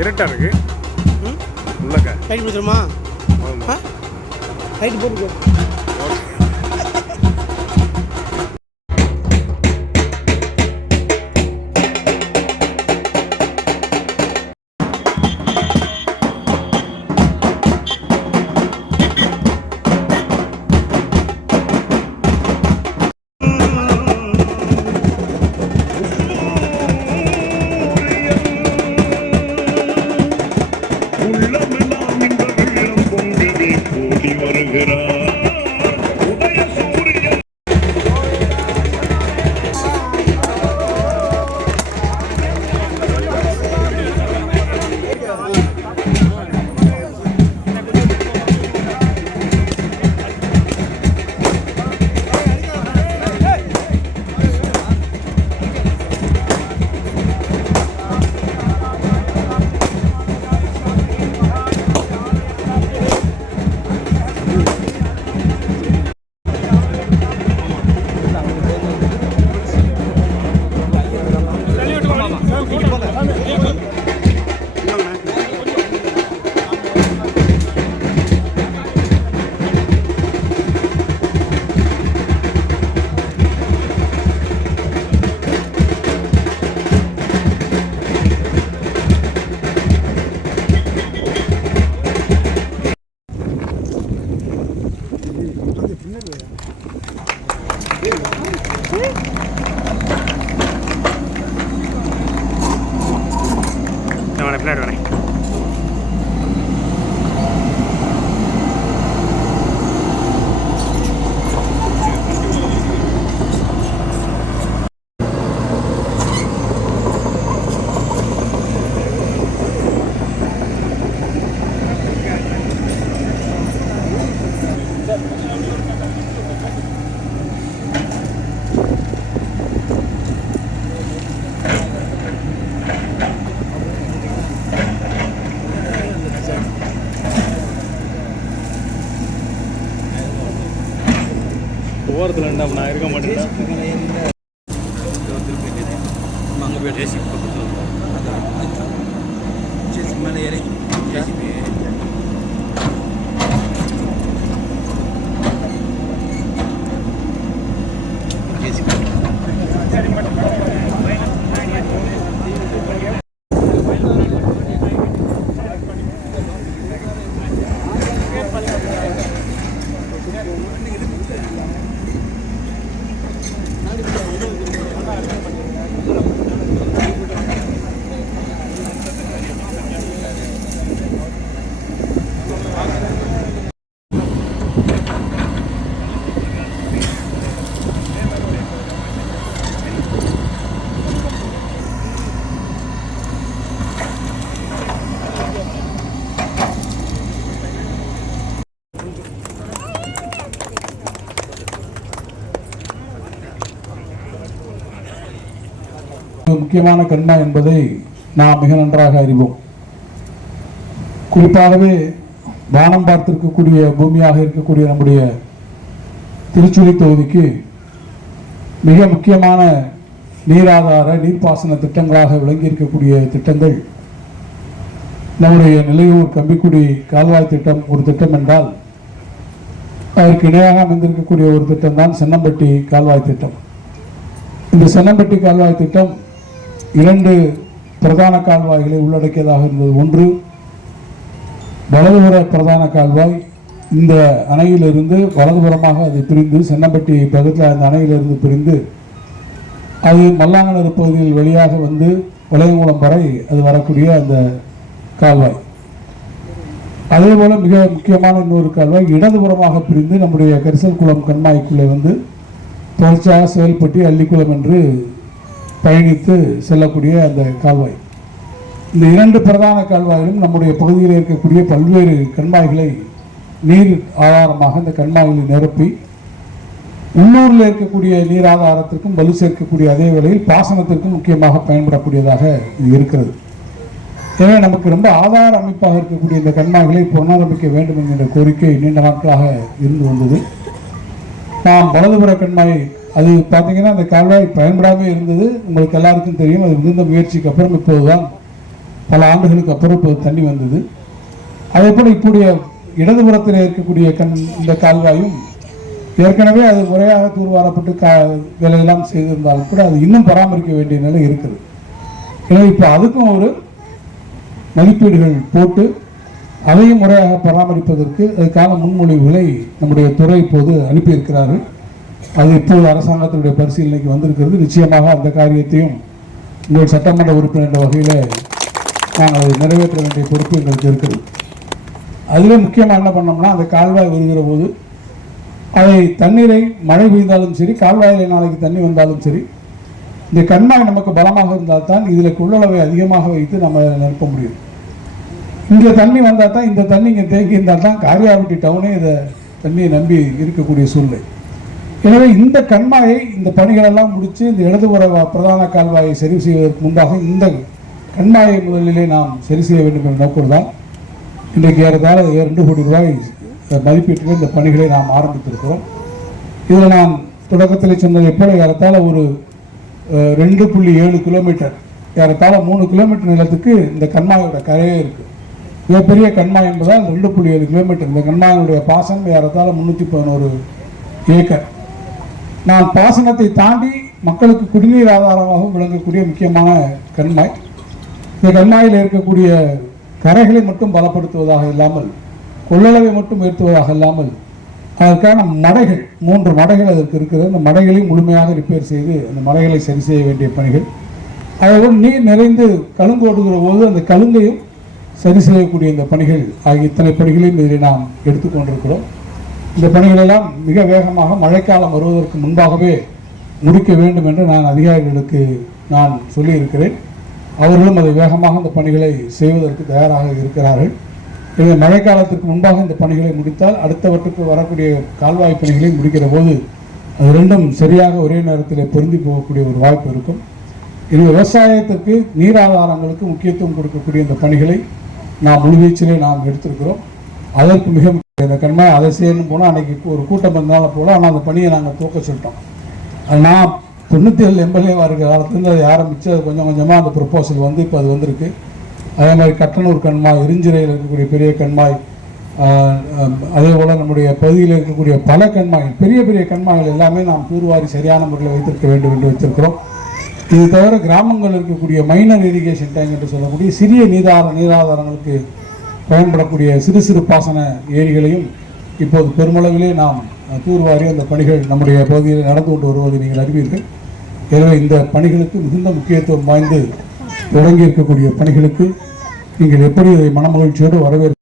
இருட்டா இருக்கு. ம் உள்ளக்க லைட். ஆ லைட் போட்டு நான் வரேன், பின்னாடி வரேன் ஓரத்தில் என்ன நான் இருக்க மாட்டேன் முக்கியமான கண்ணா என்பதை நாம் மிக நன்றாக அறிவோம். குறிப்பாகவே வானம் பார்த்திருக்கக்கூடிய பூமியாக இருக்கக்கூடிய நம்முடைய திருச்சுழி தொகுதிக்கு மிக முக்கியமான நீராதார நீர்ப்பாசன திட்டங்களாக விளங்கி இருக்கக்கூடிய திட்டங்கள். நம்முடைய நிலையூர் கம்பிக்குடி கால்வாய் திட்டம் ஒரு திட்டம் என்றால் அதற்கு இணையாக அமைந்திருக்கக்கூடிய ஒரு திட்டம் தான் சென்னம்பட்டி கால்வாய் திட்டம். இந்த சென்னம்பட்டி கால்வாய் திட்டம் இரண்டு பிரதான கால்வாய்களை உள்ளடக்கியதாக இருந்தது. ஒன்று வலதுபுற பிரதான கால்வாய். இந்த அணையிலிருந்து வலதுபுறமாக அது பிரிந்து சென்னம்பட்டி பக்கத்தில் அந்த அணையிலிருந்து பிரிந்து அது மல்லாங்கனர் பகுதியில் வழியாக வந்து வளையங்குளம் வரை அது வரக்கூடிய அந்த கால்வாய். அதே போல் மிக முக்கியமான இன்னொரு கால்வாய் இடதுபுறமாக பிரிந்து நம்முடைய கரிசல் குளம் கண்மாய்க்குள்ளே வந்து தொடர்ச்சியாக செயல்பட்டு அள்ளிக்குளம் என்று பயணித்து செல்லக்கூடிய அந்த கால்வாய். இந்த இரண்டு பிரதான கால்வாயிலும் நம்முடைய பகுதியில் இருக்கக்கூடிய பல்வேறு கண்மாய்களை நீர் ஆதாரமாக இந்த கண்மாய்களை நிரப்பி உள்ளூரில் இருக்கக்கூடிய நீர் ஆதாரத்திற்கும் வலு சேர்க்கக்கூடிய அதே வேளையில் பாசனத்திற்கும் முக்கியமாக பயன்படக்கூடியதாக இது இருக்கிறது. எனவே நமக்கு ரொம்ப ஆதார அமைப்பாக இருக்கக்கூடிய இந்த கண்மாய்களை புனரமைக்க வேண்டும் என்கின்ற கோரிக்கை நீண்ட நாட்களாக இருந்து வந்தது. நாம் வலதுபுற கண்மாயை அது பார்த்தீங்கன்னா அந்த கால்வாய் பயன்படாமல் இருந்தது. உங்களுக்கு எல்லாருக்கும் தெரியும் அது மிகுந்த முயற்சிக்கு அப்புறம் இப்போது தான் பல ஆண்டுகளுக்கு அப்புறம் இப்போ தண்ணி வந்தது. அதே போல் இப்படிய இடதுபுறத்தில் இருக்கக்கூடிய கண் இந்த கால்வாயும் ஏற்கனவே அது முறையாக தூர்வாரப்பட்டு கா வேலையெல்லாம் செய்திருந்தாலும் கூட அது இன்னும் பராமரிக்க வேண்டிய நிலை இருக்குது. எனவே இப்போ அதுக்கும் ஒரு மதிப்பீடுகள் போட்டு அதையும் முறையாக பராமரிப்பதற்கு அதுக்கான முன்மொழிவுகளை நம்முடைய துறை இப்போது அனுப்பியிருக்கிறார்கள். அது இப்போது அரசாங்கத்தினுடைய பரிசீலனைக்கு வந்திருக்கிறது. நிச்சயமாக அந்த காரியத்தையும் உங்கள் சட்டமன்ற உறுப்பினர் என்ற வகையில் நாங்கள் அதை நிறைவேற்ற வேண்டிய பொறுப்பு எங்களுக்கு இருக்குது அதிலே முக்கியமாக என்ன பண்ணோம்னா அந்த கால்வாய் வருகிற போது அதை தண்ணீரை மழை பெய்தாலும் சரி கால்வாயில் நாளைக்கு தண்ணி வந்தாலும் சரி இந்த கண்மாய் நமக்கு பலமாக இருந்தால் தான் இதில் கொள்ளளவை அதிகமாக வைத்து நம்ம நிரப்ப முடியும். இங்கே தண்ணி வந்தால் தான் இந்த தண்ணி இங்கே தேங்கி இருந்தால் தான் காரியாபட்டி டவுனே இதை தண்ணியை நம்பி இருக்கக்கூடிய சூழ்நிலை. எனவே இந்த கண்மாயை இந்த பணிகளெல்லாம் முடித்து இந்த இடதுபுற பிரதான கால்வாயை சரி செய்வதற்கு முன்பாக இந்த கண்மாயை முதலிலே நாம் சரி செய்ய வேண்டும் என்ற நோக்கம் தான் இன்றைக்கு ஏறத்தாழ இரண்டு கோடி ரூபாய் மதிப்பீட்டில் இந்த பணிகளை நாம் ஆரம்பித்திருக்கிறோம். இதில் நான் தொடக்கத்தில் சொன்னதை போல ஏறத்தாழ ஒரு ரெண்டு புள்ளி ஏழு கிலோமீட்டர் ஏறத்தாழ மூணு கிலோமீட்டர் நிலத்துக்கு இந்த கண்மாயோட கரையே இருக்குது மிகப்பெரிய கண்மாய் என்பதால் ரெண்டு புள்ளி ஏழு கிலோமீட்டர். இந்த கண்மாயினுடைய பாசம் ஏறத்தாழ முந்நூற்றி பதினோரு ஏக்கர். நான் பாசனத்தை தாண்டி மக்களுக்கு குடிநீர் ஆதாரமாகவும் விளங்கக்கூடிய முக்கியமான கண்மாய். இந்த கண்மாயில் இருக்கக்கூடிய கரைகளை மட்டும் பலப்படுத்துவதாக இல்லாமல் கொள்ளளவை மட்டும் உயர்த்துவதாக இல்லாமல் அதற்கான மடைகள் மூன்று மடைகள் அதற்கு இருக்கிறது. அந்த மடைகளையும் முழுமையாக ரிப்பேர் செய்து அந்த மடைகளை சரி செய்ய வேண்டிய பணிகள். அதோடு நீர் நிறைந்து கழுங்கு ஓடுகிற போது அந்த கழுங்கையும் சரி செய்யக்கூடிய இந்த பணிகள் ஆகிய இத்தனை பணிகளையும் இதில் நாம் எடுத்துக்கொண்டிருக்கிறோம் இந்த பணிகளெல்லாம் மிக வேகமாக மழைக்காலம் வருவதற்கு முன்பாகவே முடிக்க வேண்டும் என்று நான் அதிகாரிகளுக்கு நான் சொல்லியிருக்கிறேன். அவர்களும் அதை வேகமாக இந்த பணிகளை செய்வதற்கு தயாராக இருக்கிறார்கள். எனவே மழைக்காலத்திற்கு முன்பாக இந்த பணிகளை முடித்தால் அடுத்தவற்றுக்கு வரக்கூடிய கால்வாய் பணிகளை முடிக்கிற போது அது ரெண்டும் சரியாக ஒரே நேரத்தில் பொருந்தி போகக்கூடிய ஒரு வாய்ப்பு இருக்கும். எனவே விவசாயத்திற்கு நீர் ஆதாரங்களுக்கு முக்கியத்துவம் கொடுக்கக்கூடிய இந்த பணிகளை நாம் முழுவீச்சிலே நாம் எடுத்திருக்கிறோம். அதற்கு மிக இந்த கண்மாய் அதை செய்யணும் போனால் அன்றைக்கி ஒரு கூட்டம் இருந்தாலும் போல ஆனால் அந்த பணியை நாங்கள் தூக்க சொல்லிட்டோம். அது நான் தொண்ணூற்றி ஏழு எம்எல்ஏவாக இருக்கிற காலத்துலேருந்து அதை ஆரம்பித்து அது கொஞ்சம் கொஞ்சமாக அந்த ப்ரொப்போசல் வந்து இப்போ அது வந்திருக்கு. அதே மாதிரி கட்டணூர் கண்மாய் இருஞ்சிறையில் இருக்கக்கூடிய பெரிய கண்மாய் அதே போல் நம்முடைய பகுதியில் இருக்கக்கூடிய பல கண்மாய்கள் பெரிய பெரிய கண்மாய்கள் எல்லாமே நாம் தூர்வாரி சரியான முறையில் வைத்திருக்க வேண்டும் என்று வைத்திருக்கிறோம் இது தவிர கிராமங்களில் இருக்கக்கூடிய மைனர் இரிகேஷன் டேங்க் என்று சொல்லக்கூடிய சிறிய நீதார நீராதாரங்களுக்கு பயன்படக்கூடிய சிறு சிறு பாசன ஏரிகளையும் இப்போது பெருமளவிலே நாம் தூர்வாரி அந்த பணிகள் நம்முடைய பகுதியில் நடந்து கொண்டு வருவதை நீங்கள் அறிவீர்கள். எனவே இந்த பணிகளுக்கு மிகுந்த முக்கியத்துவம் வாய்ந்து தொடங்கி இருக்கக்கூடிய பணிகளுக்கு நீங்கள் எப்படி இதை மனமகிழ்ச்சியோடு வரவேற்க